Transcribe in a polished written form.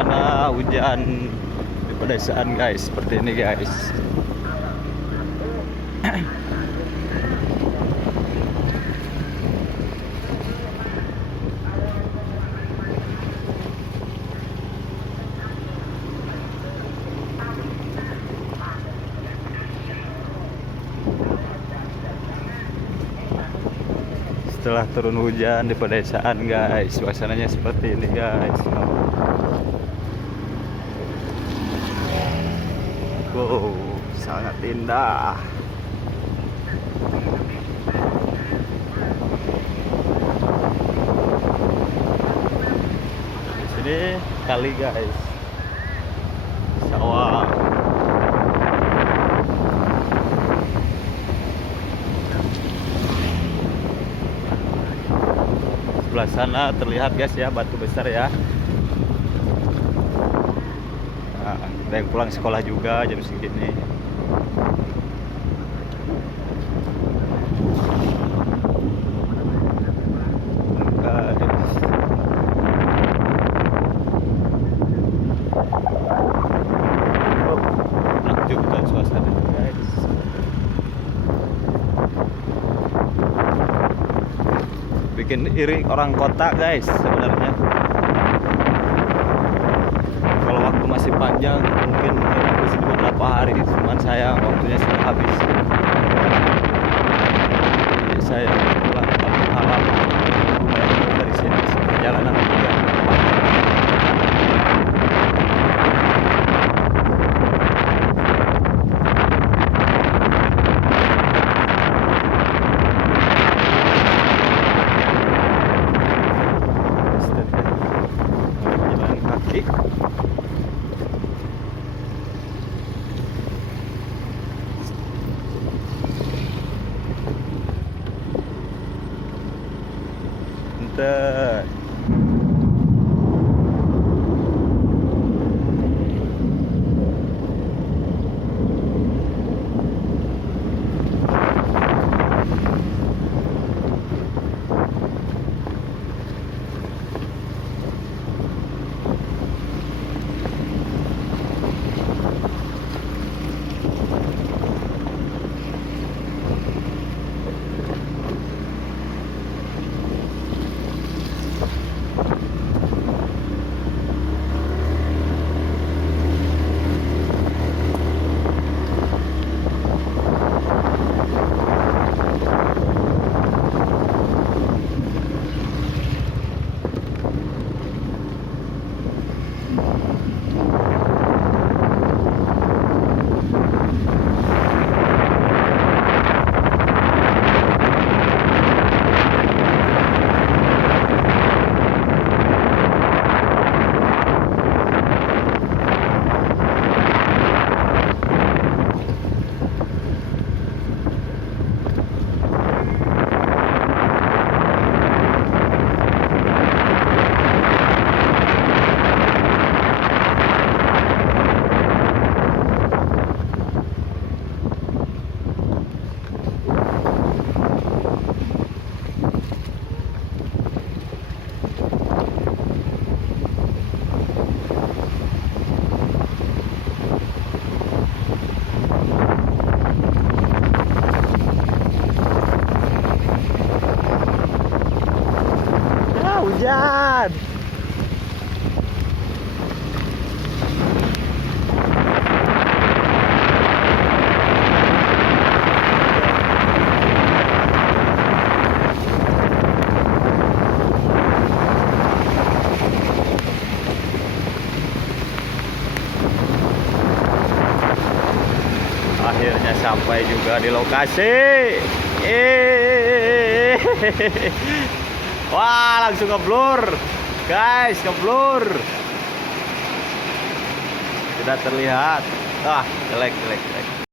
suasana hujan di pedesaan guys, seperti ini guys. Setelah turun hujan di pedesaan guys, suasananya seperti ini guys. Wow, sangat indah. Di sini kali guys, sawah. Sebelah sana terlihat guys ya, batu besar ya. Nah, ada yang pulang sekolah juga jam segini. Guys. Oh, menakjubkan suasana guys. Bikin iri orang kota guys sebenarnya. Kalau waktu masih panjang mungkin bisa beberapa hari, cuman saya waktunya sudah habis. Jadi saya pulang ke kampung halaman dari sini perjalanan juga. Bentar. Hujan. Akhirnya sampai juga di lokasi. Wah, langsung ngeblur guys, ngeblur, tidak terlihat. Jelek.